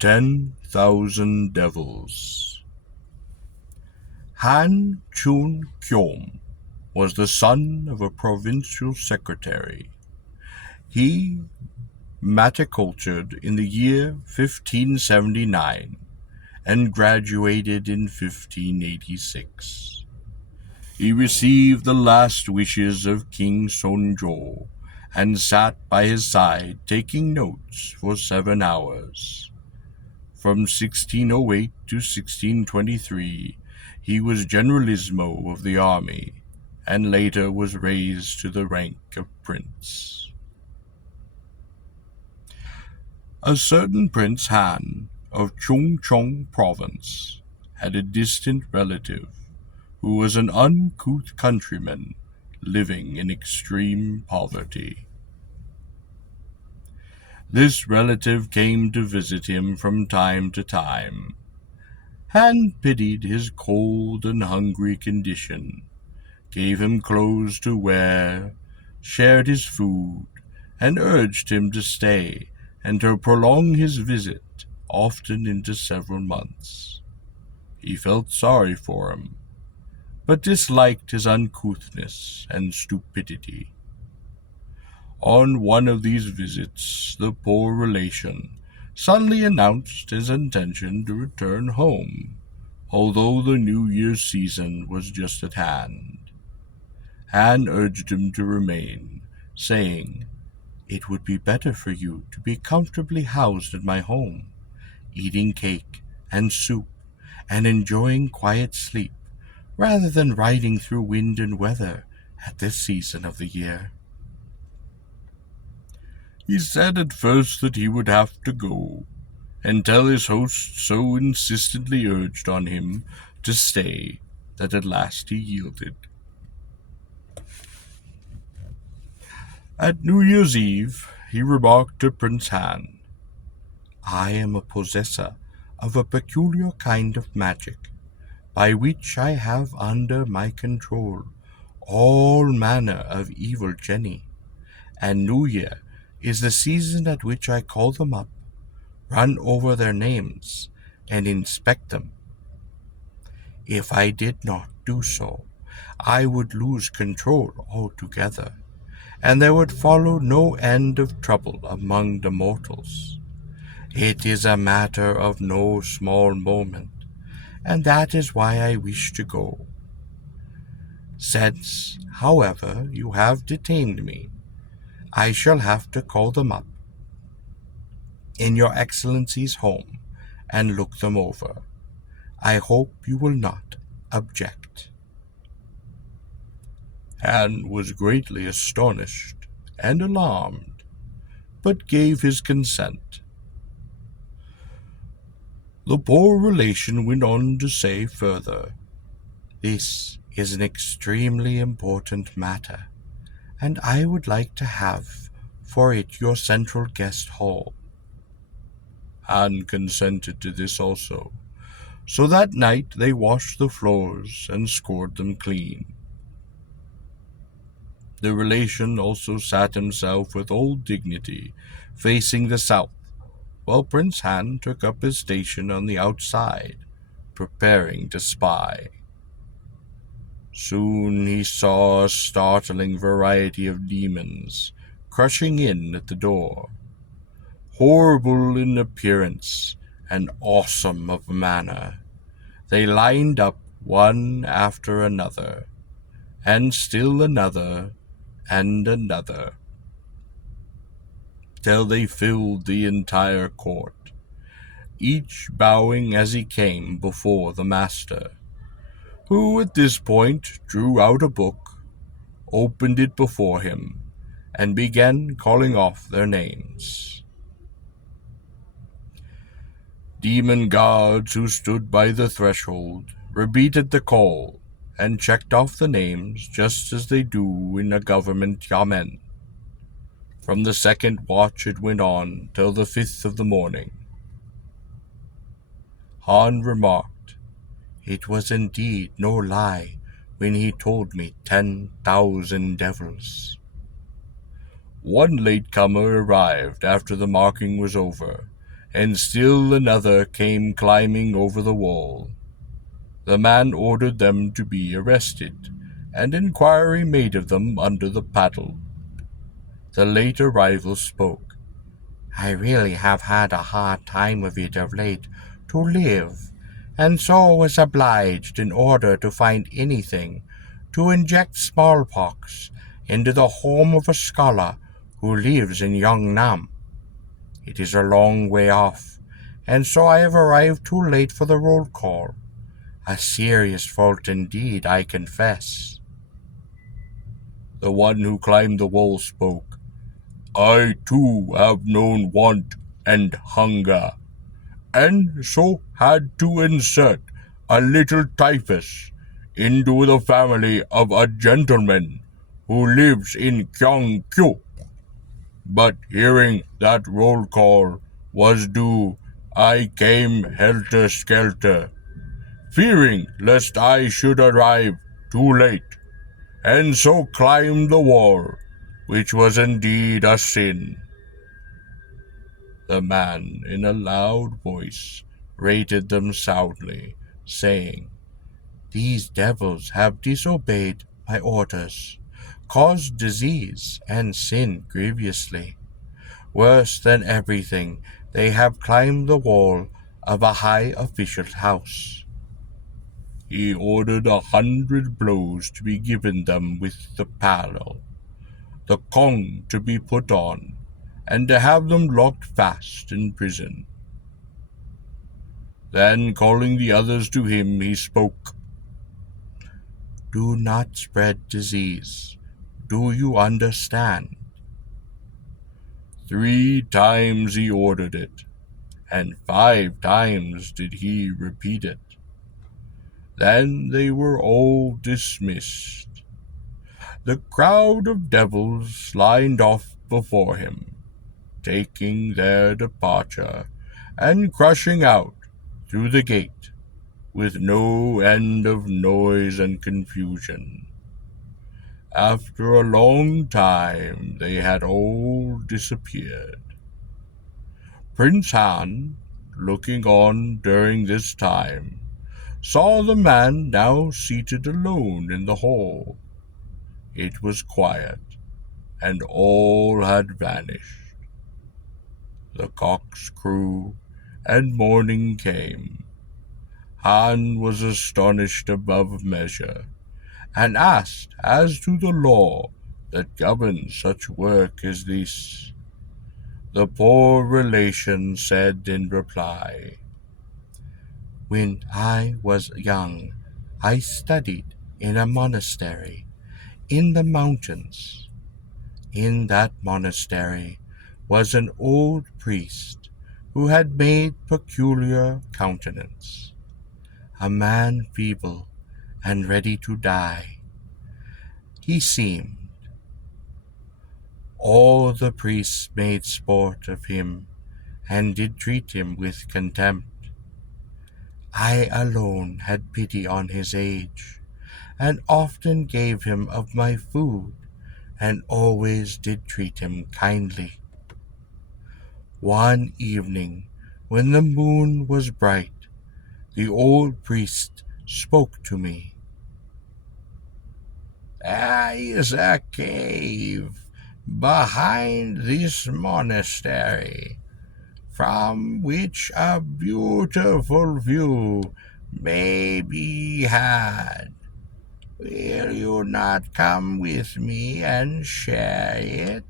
10,000 Devils. Han Chun Kyom was the son of a provincial secretary. He maticultured in the year 1579 and graduated in 1586. He received the last wishes of King Sonjo and sat by his side taking notes for 7 hours. From 1608 to 1623, he was generalissimo of the army, and later was raised to the rank of prince. A certain Prince Han of Chungcheong province had a distant relative who was an uncouth countryman living in extreme poverty. This relative came to visit him from time to time. Han pitied his cold and hungry condition, gave him clothes to wear, shared his food, and urged him to stay and to prolong his visit, often into several months. He felt sorry for him, but disliked his uncouthness and stupidity. On one of these visits, the poor relation suddenly announced his intention to return home, although the New Year's season was just at hand. Han urged him to remain, saying, "It would be better for you to be comfortably housed at my home, eating cake and soup and enjoying quiet sleep, rather than riding through wind and weather at this season of the year." He said at first that he would have to go, until his host so insistently urged on him to stay that at last he yielded. At New Year's Eve, he remarked to Prince Han, "I am a possessor of a peculiar kind of magic, by which I have under my control all manner of evil genii, and New Year is the season at which I call them up, run over their names, and inspect them. If I did not do so, I would lose control altogether, and there would follow no end of trouble among the mortals. It is a matter of no small moment, and that is why I wish to go. Since, however, you have detained me, I shall have to call them up in your Excellency's home and look them over. I hope you will not object." Han was greatly astonished and alarmed, but gave his consent. The poor relation went on to say further, "This is an extremely important matter, and I would like to have for it your central guest hall." Han consented to this also, so that night they washed the floors and scoured them clean. The relation also sat himself with old dignity, facing the south, while Prince Han took up his station on the outside, preparing to spy. Soon he saw a startling variety of demons crushing in at the door. Horrible in appearance and awesome of manner, they lined up one after another, and still another and another, till they filled the entire court, each bowing as he came before the master, who at this point drew out a book, opened it before him, and began calling off their names. Demon guards who stood by the threshold repeated the call and checked off the names just as they do in a government yamen. From the second watch it went on till the 5th of the morning. Han remarked, "It was indeed no lie when he told me 10,000 devils." One latecomer arrived after the marking was over, and still another came climbing over the wall. The man ordered them to be arrested, and inquiry made of them under the paddle. The late arrival spoke. I really have had a hard time of it of late to live, and so was obliged, in order to find anything, to inject smallpox into the home of a scholar who lives in Yongnam. It is a long way off, and so I have arrived too late for the roll call. A serious fault indeed, I confess. The one who climbed the wall spoke. I too have known want and hunger, and so had to insert a little typhus into the family of a gentleman who lives in Kyongkyu. But hearing that roll call was due, I came helter-skelter, fearing lest I should arrive too late, and so climbed the wall, which was indeed a sin. The man, in a loud voice, rated them soundly, saying, These devils have disobeyed my orders, caused disease, and sinned grievously. Worse than everything, they have climbed the wall of a high official's house. He ordered 100 blows to be given them with the paddle, the kong to be put on, and to have them locked fast in prison. Then, calling the others to him, he spoke. Do not spread disease. Do you understand? 3 times he ordered it, and 5 times did he repeat it. Then they were all dismissed. The crowd of devils lined off before him, taking their departure, and crushing out through the gate, with no end of noise and confusion. After a long time they had all disappeared. Prince Han, looking on during this time, saw the man now seated alone in the hall. It was quiet, and all had vanished. The cocks crew, and morning came. Han was astonished above measure, and asked as to the law that governs such work as this. The poor relation said in reply, When I was young, I studied in a monastery in the mountains. In that monastery was an old priest who had made peculiar countenance, a man feeble and ready to die. He seemed. All the priests made sport of him, and did treat him with contempt. I alone had pity on his age, and often gave him of my food, and always did treat him kindly. One evening, when the moon was bright, the old priest spoke to me. There is a cave behind this monastery, from which a beautiful view may be had. Will you not come with me and share it?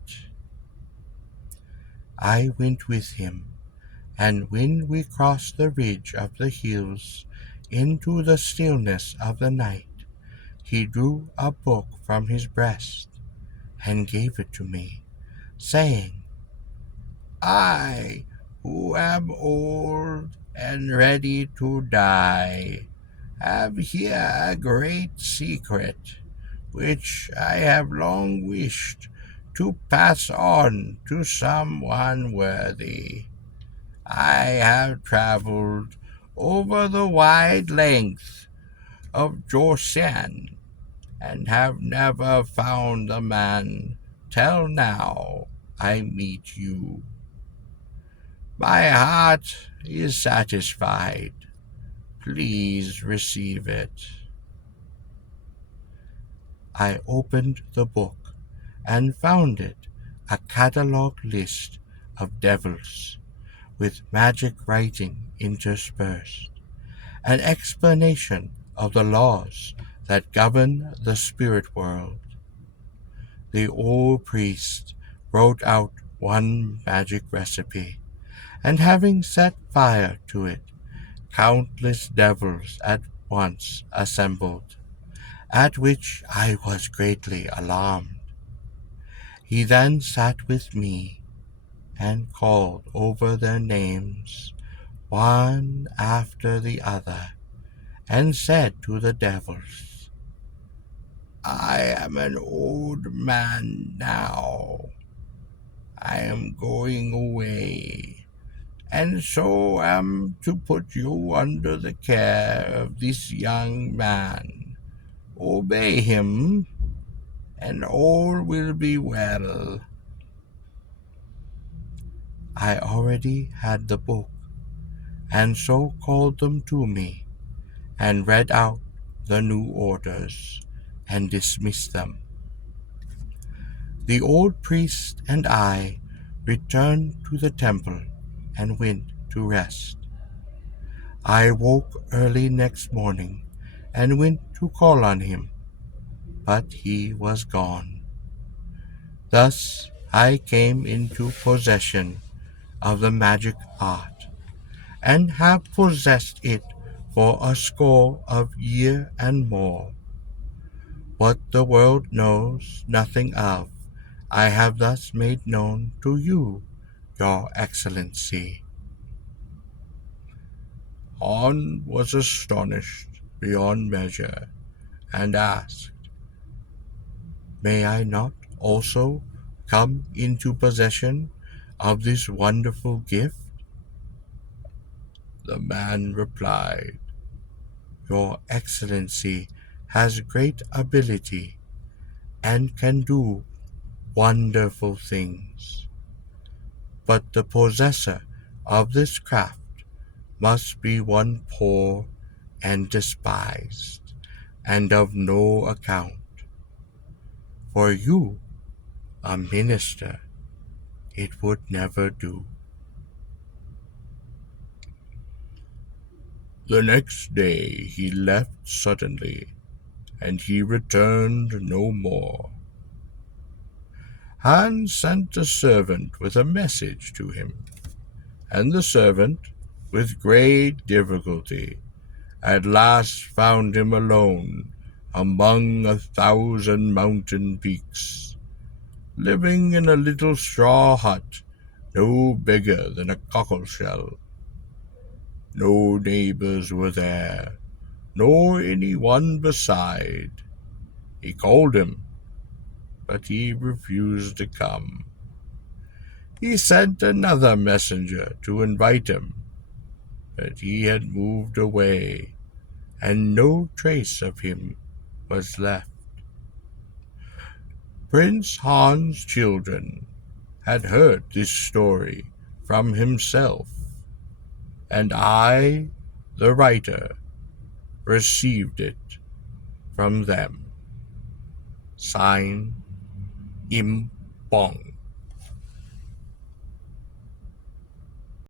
I went with him, and when we crossed the ridge of the hills into the stillness of the night, he drew a book from his breast and gave it to me, saying, I, who am old and ready to die, have here a great secret, which I have long wished to pass on to someone worthy. I have traveled over the wide length of Joseon, and have never found the man till now I meet you. My heart is satisfied. Please receive it." I opened the book and found it a catalogue list of devils with magic writing interspersed, an explanation of the laws that govern the spirit world. The old priest wrote out one magic recipe, and having set fire to it, countless devils at once assembled, at which I was greatly alarmed. He then sat with me and called over their names, one after the other, and said to the devils, "I am an old man now. I am going away, and so am to put you under the care of this young man. Obey him, and all will be well." I already had the book, and so called them to me, and read out the new orders, and dismissed them. The old priest and I returned to the temple and went to rest. I woke early next morning and went to call on him, but he was gone. Thus I came into possession of the magic art, and have possessed it for a score of years and more. What the world knows nothing of, I have thus made known to you, your Excellency." Han was astonished beyond measure, and asked, "May I not also come into possession of this wonderful gift?" The man replied, "Your Excellency has great ability and can do wonderful things, but the possessor of this craft must be one poor and despised, and of no account. For you, a minister, it would never do." The next day he left suddenly, and he returned no more. Hans sent a servant with a message to him, and the servant, with great difficulty, at last found him alone among 1,000 mountain peaks, living in a little straw hut no bigger than a cockle-shell. No neighbors were there, nor any one beside. He called him, but he refused to come. He sent another messenger to invite him, but he had moved away, and no trace of him was left. Prince Han's children had heard this story from himself, and I, the writer, received it from them. Signed, Im Bong.